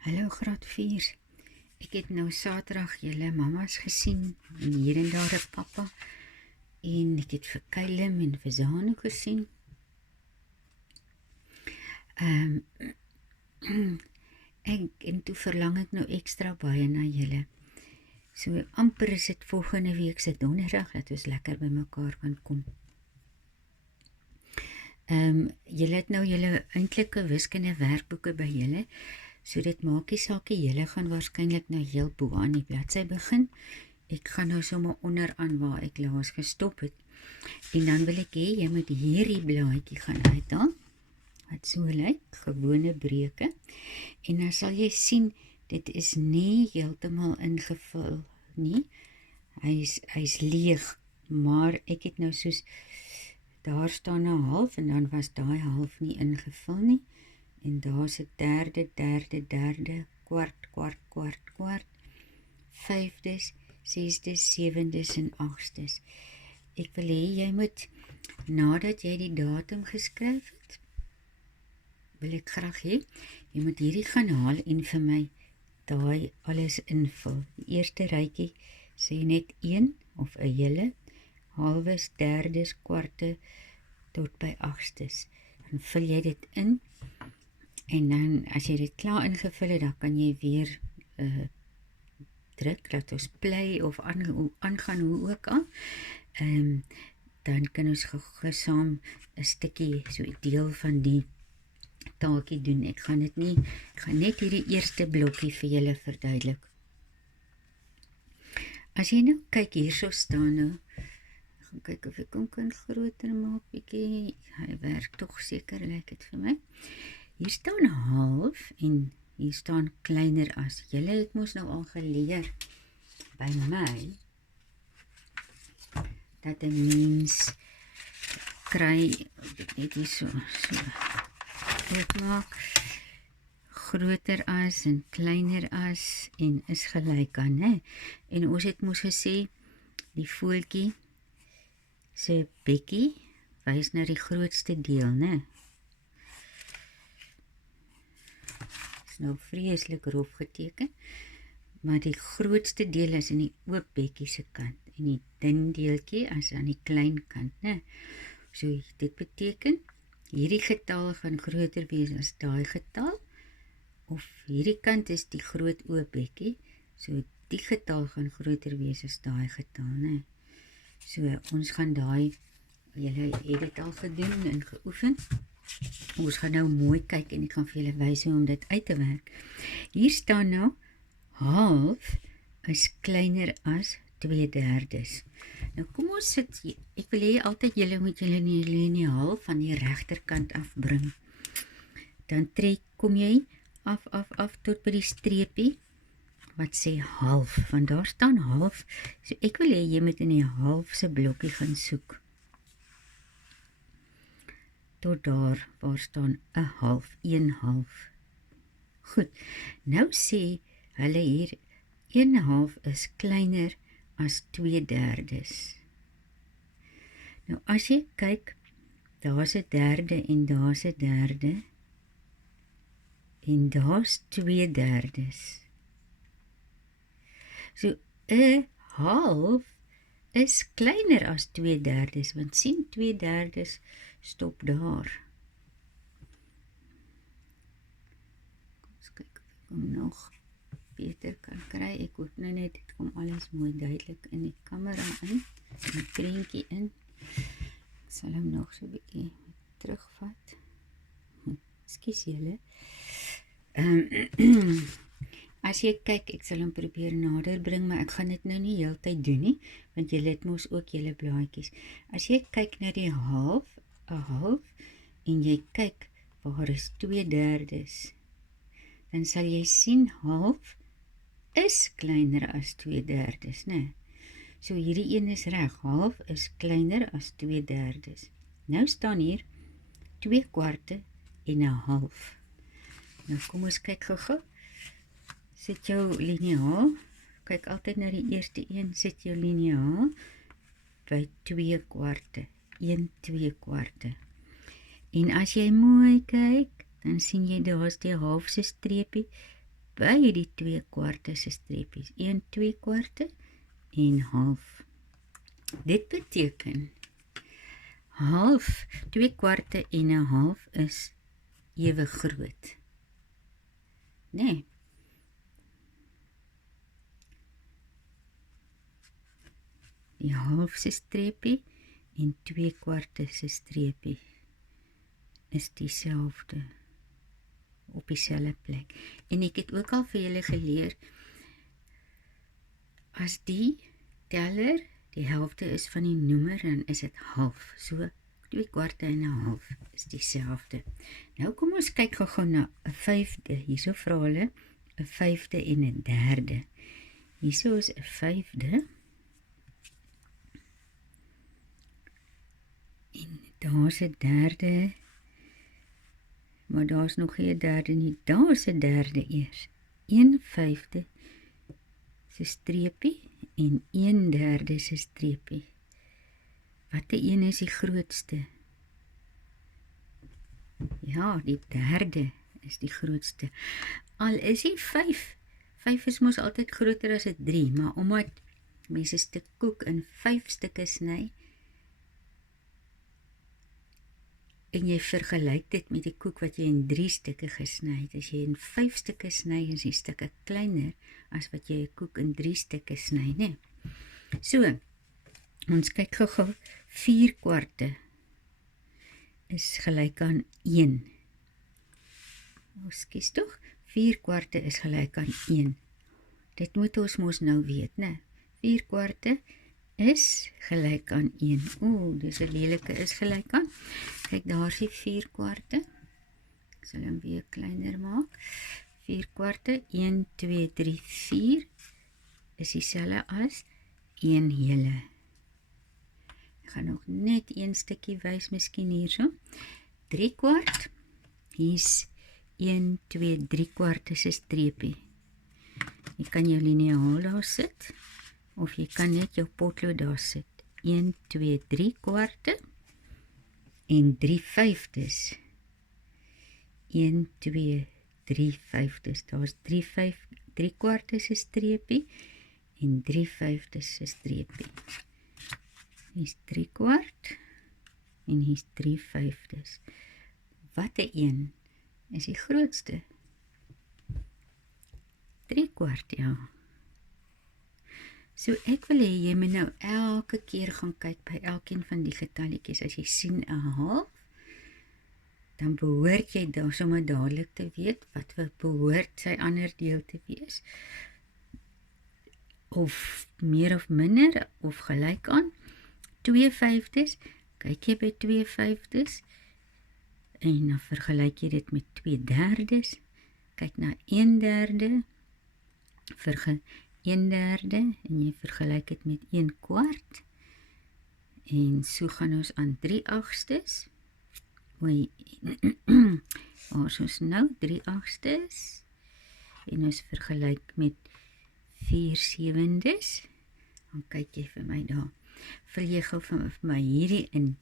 Hallo graad 4. Ek het nou Saterdag julle mammas gesien en hier en daar 'n pappa en ek het vir Kylem en vir Zanu gesien. En toe verlang ek nou ekstra baie na julle. So amper is dit volgende week se donderdag dat ons lekker by mekaar kan kom. Julle het nou julle eintlike wiskunde werkboeke by julle. So dit maak nie saak, julle gaan waarskynlik nou heel bo aan die bladsy begin. Ek gaan nou sommer onderaan waar ek laas gestop het. En dan wil ek hê, jy moet hierdie blaadjie gaan uithaal. Wat so lyk, gewone breuke. En dan sal jy sien, dit is nie heeltemal ingevul nie. Hy's leeg, maar ek het nou soos, daar staan 'n half en dan was daai half nie ingevul nie. En daar's 'n derde, kwart, vyfdes, sesdes, sewendes en agstes. Ek wil hê jy moet, nadat jy die datum geskryf het, wil ek graag hê, jy moet hierdie gaan haal en vir my daai alles invul. Die eerste rytjie sê net 1 of 'n hele, halwes, derdes, kwarte tot by agstes. Dan vul jy dit in. En dan, as jy dit klaar ingevul het, dan kan jy weer druk, laat ons play of aangaan hoe ook al. Dan kan ons gesaam 'n stukkie, so 'n deel van die taakie doen. Ek gaan net hierdie eerste blokkie vir julle verduidelik. As jy nou kyk, hierso staan nou, ek gaan kyk of ek hom kan groter maak, bietjie, hy werk tog seker, lyk dit vir my. Hier staan half en hier staan kleiner as. Julle het mos nou al geleer by my dat 'n mens kry, net hier so maak, groter as en kleiner as en is gelyk aan, né? En ons het mos gesê, die voeltjie se bekkie wys na die grootste deel, né? Nou vreeslik rof geteken, maar die grootste deel is in die oop bekkie se kant en die dun deeltjie is aan die klein kant, né? So dit beteken hierdie getal gaan groter wees as daai getal, of hierdie kant is die groot oop bekkie, so die getal gaan groter wees as daai getal, né? So ons gaan daai, julle het dit al gedoen en geoefen. Ons gaan nou mooi kyk en ek gaan vir julle wys hoe om dit uit te werk. Hier staan nou, half is kleiner as 2/3. Nou kom ons sit, ek wil hê altyd julle moet julle liniaal van die regterkant afbring. Dan kom jy af tot by die streepie, wat sê half, want daar staan half, so ek wil hê jy moet in die half se blokkie gaan soek. Tot daar, waar staan 'n half, 1/2. Goed, nou sê hulle hier, 1/2 is kleiner as 2/3. Nou as jy kyk, daar's 'n derde en daar's 'n derde, en daar's 2/3. So 'n half is kleiner as 2/3, want sien 2/3 stop daar. Kom ons kyk of ek hom nog beter kan kry. Ek hoop nou net, dit kom alles mooi duidelik in die kamera in, in die prentjie in. Ek sal hom nog so 'n bietjie terugvat. Ekskuus julle. As jy kyk, ek sal hom probeer nader bring, maar ek gaan dit nou nie heeltyd doen nie, want julle het mos ook julle blaadjies. As jy kyk na die half, 'n half, en jy kyk, waar is 2/3, dan sal jy sien, half is kleiner as 2/3, né? So hierdie een is reg, half is kleiner as 2/3. Nou staan hier 2/4 en 'n half. Nou kom ons kyk gou-gou. Sit jou liniaal, kyk altyd na die eerste een, sit jou liniaal by 2/4, 1/2. En as jy mooi kyk, dan sien jy daar's die halfse streepie by die 2/4 se streepies. 1 2/4 en half. Dit beteken half, 2/4 en 'n half is ewe groot. Nee. Die half se streepie en 2/4 se streepie is dieselfde op dieselfde plek. En ek het ook al vir julle geleer, as die teller die helfte is van die noemer, dan is dit half. So 2/4 en 'n half is dieselfde. Nou kom ons kyk gou na 'n vyfde. Hierso vra hulle 'n vyfde en 'n derde. Hierso is 'n vyfde. En daar's 'n derde. Maar daar's nog geen derde nie. Daar's 'n derde eers. 1/5 se streepie en 1/3 se streepie. Watter een is die grootste? Ja, die derde is die grootste. Al is die 5. 5 is mos altyd groter as 'n 3, maar omdat mense 'n stuk koek in 5 stukke sny, en jy vergelyk dit met die koek wat jy in 3 stukke gesny het. As jy in 5 stukke sny, is die stukke kleiner as wat jy 'n koek in 3 stukke sny, né? So, ons kyk gou-gou. 4/4 is gelyk aan 1. Ekskuus tog, 4/4 is gelyk aan 1. Dit moet ons mos nou weet, né? 4/4 is gelyk aan 1. Dis 'n lelike is gelyk aan. Kyk, daar is die 4/4. Ek sal hom weer kleiner maak. 4/4, 1, 2, 3, 4 is dieselfde as 1 hele. Ek gaan nog net een stukkie wys, miskien hierso. 3/4, hier's 1, 2, 3/4 se streepie. Jy kan jou liniaal daar sit, of jy kan net jou potlood daar sit. 1, 2, 3/4 en 3/5. 1, 2, 3/5. Daar's 3/4 se streepie en 3/5 se streepie. Hier's 3/4 en hier's 3/5. Watter een is die grootste? 3/4, ja. So ek wil hê jy moet nou elke keer gaan kyk by elkeen van die getalletjies. As jy sien 'n half, dan behoort jy daar sommer dadelik te weet wat behoort sy ander deel te wees. Of meer of minder, of gelyk aan. 2/5, kyk jy by 2/5 en dan vergelyk jy dit met 2/3. Kyk na 1/3, 1/3 en jy vergelyk dit met 1/4. En so gaan ons aan 3/8. Ons nou 3/8 en ons vergelyk met 4/7. Dan kyk jy vir my daar. Vul jy gou vir my hierdie in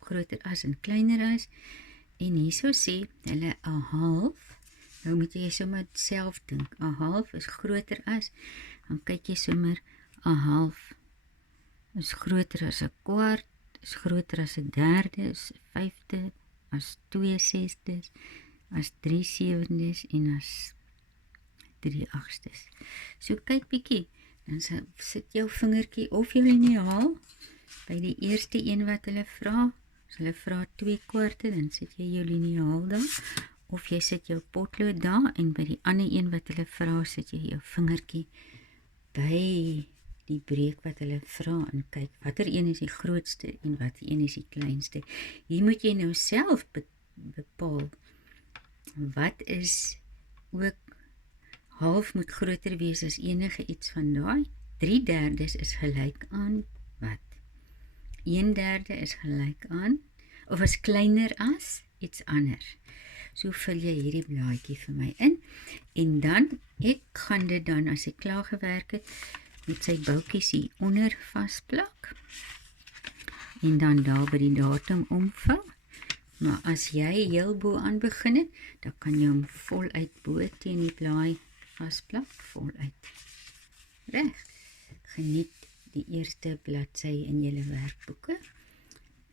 groter as en kleiner as. En hierso sê hulle 'n half. Nou moet jy sommer self dink. 'n half is groter as. Dan kyk jy sommer 'n half is groter as 'n kwart, is groter as 'n derde, is 'n vyfde, as 2/6, as 3/7 en as 3/8. So kyk bietjie, dan sit jou vingertjie of jou liniaal by die eerste een wat hulle vra. As hulle vra 2/4, dan sit jy jou liniaal daar, of jy sit jou potlood daar, en by die ander een wat hulle vra, sit jy jou vingertjie by die breek wat hulle vra, en kyk, watter een is die grootste, en watter een is die kleinste. Hier moet jy nou self bepaal, wat is ook, half moet groter wees as enige iets van daai. 3/3 is gelyk aan wat? 1/3 is gelyk aan, of is kleiner as iets anders. So vul jy hierdie blaadjie vir my in, en dan, ek gaan dit dan, as ek klaar gewerk het, met sy boutjies hier onder vastplak, en dan daar by die datum omvou, Maar as jy heel bo aan begin het, dan kan jy hom voluit bo teen die blaai vasplak, voluit. Reg. Geniet die eerste bladsy in julle werkboeke.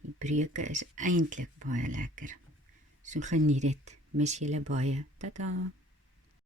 Die breuke is eintlik baie lekker. So geniet dit. Mis julle baie. Tada!